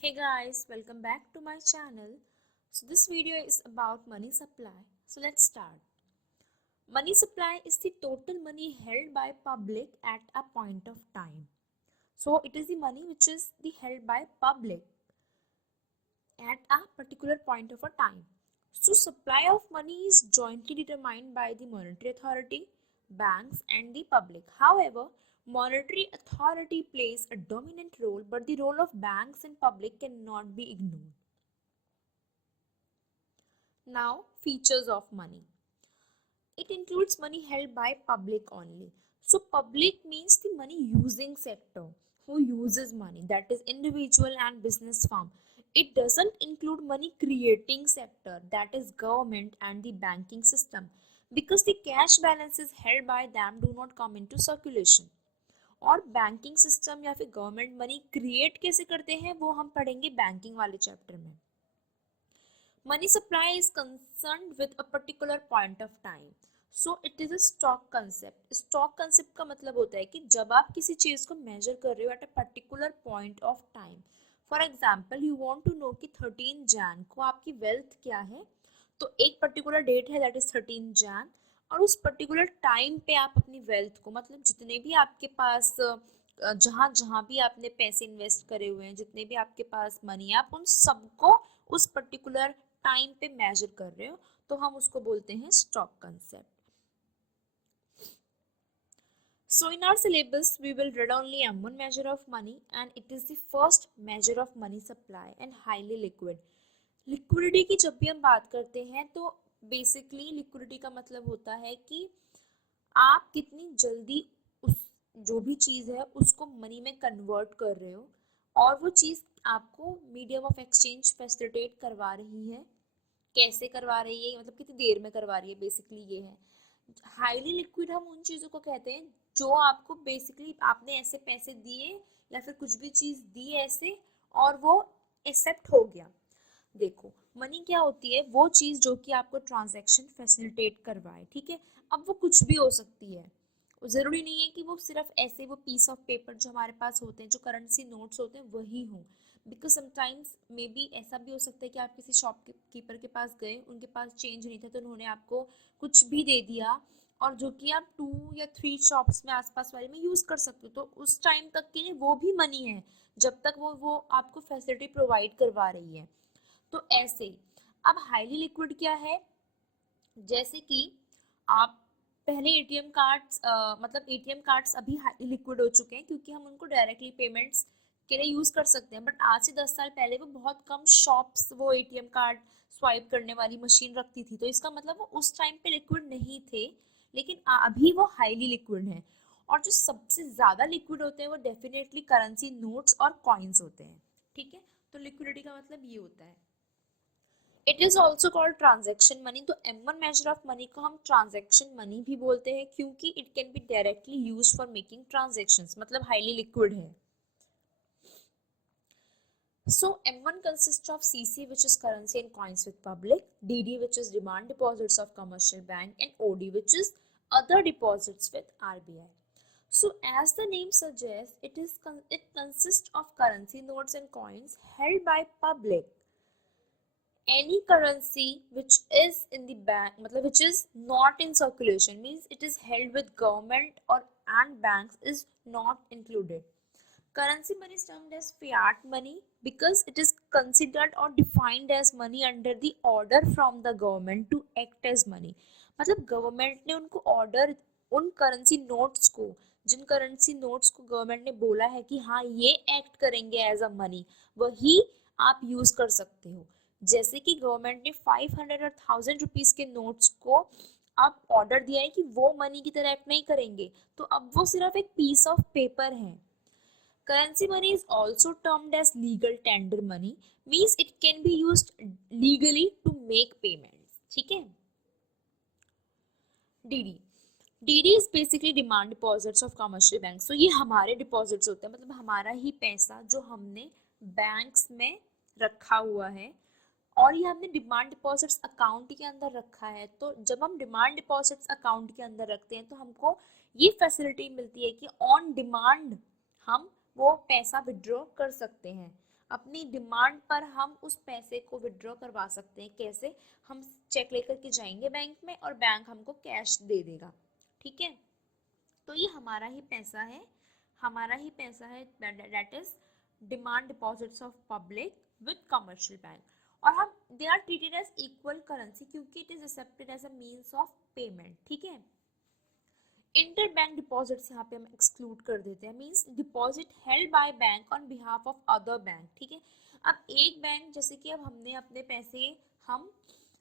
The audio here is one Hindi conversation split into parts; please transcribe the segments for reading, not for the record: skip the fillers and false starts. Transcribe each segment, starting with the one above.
Hey guys, welcome back to my channel. So this video is about money supply. So let's start. Money supply is the total money held by public at a point of time. So it is the money which is the held by public at a particular point of a time. So supply of money is jointly determined by the monetary authority, banks and the public. However, monetary authority plays a dominant role, but the role of banks and public cannot be ignored. Now, features of money. It includes money held by public only. So, public means the money using sector who uses money, that is individual and business firm. It doesn't include money creating sector, that is government and the banking system, because the cash balances held by them do not come into circulation. और बैंकिंग सिस्टम या फिर गवर्नमेंट मनी क्रिएट कैसे करते हैं वो हम पढ़ेंगे बैंकिंग वाले चैप्टर में. Money supply is concerned with a particular point of time. So it is a stock concept. Stock concept का मतलब होता है कि जब आप किसी चीज को मेजर कर रहे हो at a particular point of time. For example, you want to know कि 13 Jan को आपकी wealth क्या है, तो एक particular date है that is 13 Jan, और उस particular time पे आप अपनी wealth को, मतलब जितने भी आपके पास जहाँ जहाँ भी आपने पैसे इन्वेस्ट करे हुए हैं, जितने भी आपके पास मनी है, आप उन सबको उस पर्टिकुलर टाइम पे मेजर कर रहे हो, तो हम उसको बोलते हैं stock concept. So in our syllabus we will read only M1 measure of money, and it is the first measure of money supply and highly liquid. Liquidity की जब भी हम बात करते हैं तो बेसिकली लिक्विडिटी का मतलब होता है कि आप कितनी जल्दी उस जो भी चीज़ है उसको मनी में कन्वर्ट कर रहे हो, और वो चीज़ आपको मीडियम ऑफ एक्सचेंज फैसिलिटेट करवा रही है. कैसे करवा रही है, मतलब कितनी देर में करवा रही है, बेसिकली ये है. हाईली लिक्विड हम उन चीज़ों को कहते हैं जो आपको बेसिकली आपने ऐसे पैसे दिए या फिर कुछ भी चीज़ दी ऐसे और वो एक्सेप्ट हो गया. देखो, मनी क्या होती है, वो चीज़ जो कि आपको ट्रांजैक्शन फैसिलिटेट करवाए. ठीक है, अब वो कुछ भी हो सकती है, ज़रूरी नहीं है कि वो सिर्फ ऐसे वो पीस ऑफ पेपर जो हमारे पास होते हैं, जो करेंसी नोट्स होते हैं वही हों. बिकॉज समटाइम्स मे बी ऐसा भी हो सकता है कि आप किसी शॉपकीपर के पास गए, उनके पास चेंज नहीं था तो उन्होंने आपको कुछ भी दे दिया, और जो कि आप 2 या 3 शॉप्स में आसपास वाले में यूज़ कर सकते हो, तो उस टाइम तक के लिए वो भी मनी है जब तक वो आपको फैसिलिटी प्रोवाइड करवा रही है. तो ऐसे अब हाईली लिक्विड क्या है, जैसे कि आप पहले एटीएम कार्ड्स, मतलब एटीएम कार्ड्स अभी हाईली लिक्विड हो चुके हैं क्योंकि हम उनको डायरेक्टली पेमेंट्स के लिए यूज़ कर सकते हैं, बट आज से 10 साल पहले वो बहुत कम शॉप्स वो एटीएम कार्ड स्वाइप करने वाली मशीन रखती थी, तो इसका मतलब वो उस टाइम पे लिक्विड नहीं थे, लेकिन अभी वो हाईली लिक्विड हैं. और जो सबसे ज़्यादा लिक्विड होते हैं वो डेफिनेटली करेंसी नोट्स और कॉइन्स होते हैं. ठीक है, तो लिक्विडिटी का मतलब ये होता है. It is also called transaction money. तो M1 मेजर ऑफ मनी को हम ट्रांजेक्शन मनी भी बोलते हैं क्योंकि it can be directly use for making transactions, मतलब हाईली लिक्विड है. So M1 consists of CC, which is currency and coins with public, DD, which is demand deposits of commercial bank, and OD, which is other deposits with RBI. So as the name suggests, it consists of currency notes and coins held by public. Any currency which is in the bank, मतलब which is not in circulation, means it is held with government or and banks, is not included. Currency money is termed as fiat money because it is considered or defined as money under the order from the government to act as money. मतलब गवर्नमेंट ने उनको ऑर्डर, उन करेंसी नोट्स को, जिन करेंसी नोट्स को गवर्नमेंट ने बोला है कि हाँ ये एक्ट करेंगे एज अ मनी, वही आप यूज कर सकते हो. जैसे कि गवर्नमेंट ने 500 और 1000 रुपीज के नोट्स को अब ऑर्डर दिया है कि वो मनी की तरह एक्ट नहीं करेंगे, तो अब वो सिर्फ एक पीस ऑफ पेपर है. Currency money is also termed as legal tender money, means it can be used legally to make payments. ठीक है. DD. DD is basically demand deposits of commercial banks. So ये हमारे deposits होते हैं, मतलब हमारा ही पैसा जो हमने बैंक्स में रखा हुआ है, और ये हमने डिमांड डिपॉजिट्स अकाउंट के अंदर रखा है. तो जब हम डिमांड डिपॉजिट्स अकाउंट के अंदर रखते हैं तो हमको ये फैसिलिटी मिलती है कि ऑन डिमांड हम वो पैसा विड्रॉ कर सकते हैं. अपनी डिमांड पर हम उस पैसे को विड्रॉ करवा सकते हैं। कैसे? हम चेक लेकर के जाएंगे बैंक में और बैंक हमको कैश दे देगा। ठीक है, तो ये हमारा ही पैसा है, हमारा ही पैसा है, that is demand deposits of public with commercial bank. और हम they are treated as equal currency क्योंकि it is accepted as a means of payment. ठीक है, इंटर बैंक डिपॉजिट्स यहाँ पे हम एक्सक्लूड कर देते हैं, means deposit held by bank on behalf of other bank. ठीक है, अब एक बैंक, जैसे कि अब हमने अपने पैसे हम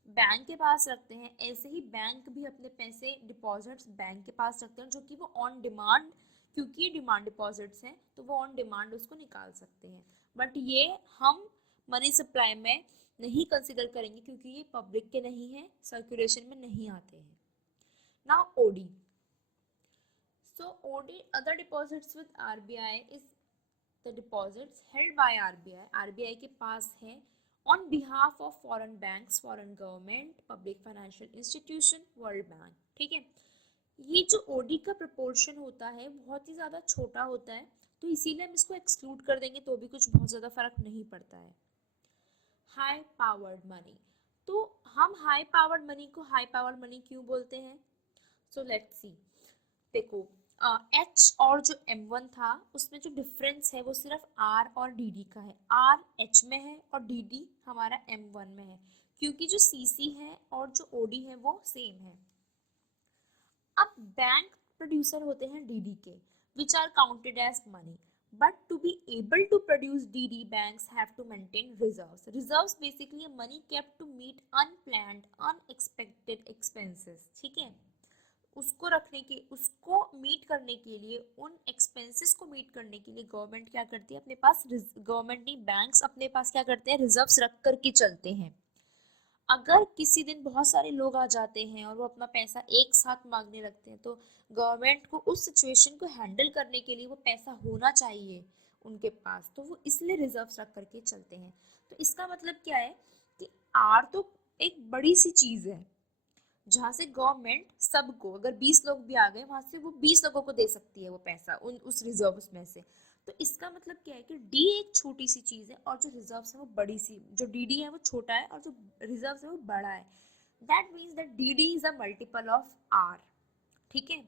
बैंक के पास रखते हैं, ऐसे ही बैंक भी अपने पैसे डिपॉजिट्स बैंक के पास रखते हैं, जो कि वो ऑन डिमांड, क्योंकि ये डिमांड डिपॉजिट्स हैं तो वो ऑन डिमांड उसको निकाल सकते हैं। बट ये हम मनी सप्लाई में नहीं कंसिडर करेंगे क्योंकि ये पब्लिक के नहीं है, सर्कुलेशन में नहीं आते हैं। Now OD, so OD, other deposits with RBI is the deposits held by RBI, RBI के पास है on behalf of foreign banks, foreign government, public financial institution, world bank। ठीक है, ये जो OD का proportion होता है बहुत ही ज़्यादा छोटा होता है, तो इसीलिए हम इसको एक्सक्लूड कर देंगे तो भी कुछ बहुत ज़्यादा फर्क नहीं पड़ता है। हाई पावर्ड मनी, तो हम हाई पावर्ड मनी को हाई पावर्ड मनी क्यों बोलते हैं? सो लेट्स सी, देखो एच और जो M1 था उसमें जो डिफरेंस है वो सिर्फ R और DD का है। R H में है और DD हमारा M1 में है, क्योंकि जो CC है और जो OD है वो सेम है। अब बैंक प्रोड्यूसर होते हैं DD के, which are counted as money, but to be able to produce DD, banks have to maintain reserves. Reserves basically money kept to meet unplanned, unexpected expenses। ठीक है, उसको रखने के, उसको मीट करने के लिए, उन एक्सपेंसेस को मीट करने के लिए गवर्नमेंट क्या करती है, अपने पास, गवर्नमेंट नहीं बैंक्स अपने पास क्या करते हैं, रिजर्व्स रख कर के चलते हैं। अगर किसी दिन बहुत सारे लोग आ जाते हैं और वो अपना पैसा एक साथ मांगने लगते हैं, तो गवर्नमेंट को उस सिचुएशन को हैंडल करने के लिए वो पैसा होना चाहिए उनके पास, तो वो इसलिए रिजर्व्स रख करके चलते हैं। तो इसका मतलब क्या है कि आर तो एक बड़ी सी चीज है जहाँ से गवर्नमेंट सबको, अगर 20 लोग भी आ गए वहां से वो 20 लोगों को दे सकती है वो पैसा उन उस रिजर्व में से। तो इसका मतलब क्या है कि डी एक छोटी सी चीज है और जो रिजर्व है वो बड़ी सी, जो डीडी है वो छोटा है और जो रिजर्व है वो बड़ा है। That means that DD is a multiple of R. ठीक है,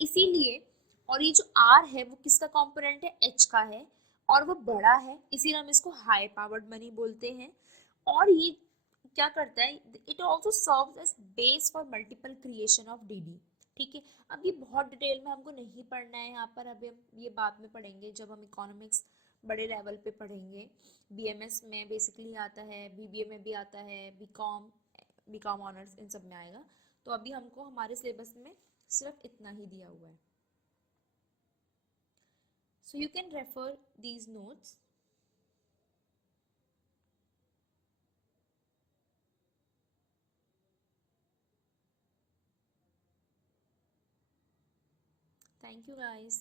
इसीलिए, और ये जो आर है वो किसका कंपोनेंट है, एच का है, और वो बड़ा है, इसीलिए हम इसको हाई पावर्ड मनी बोलते हैं। और ये क्या करता है, it also serves as base for multiple creation of DD. ठीक है, अब ये बहुत डिटेल में हमको नहीं पढ़ना है यहाँ पर, अभी हम ये बाद में पढ़ेंगे जब हम इकोनॉमिक्स बड़े लेवल पे पढ़ेंगे। बीएमएस में बेसिकली आता है, बीबीए में भी आता है, बीकॉम ऑनर्स इन सब में आएगा। तो अभी हमको हमारे सिलेबस में सिर्फ इतना ही दिया हुआ है, so you can refer these notes। Thank you guys।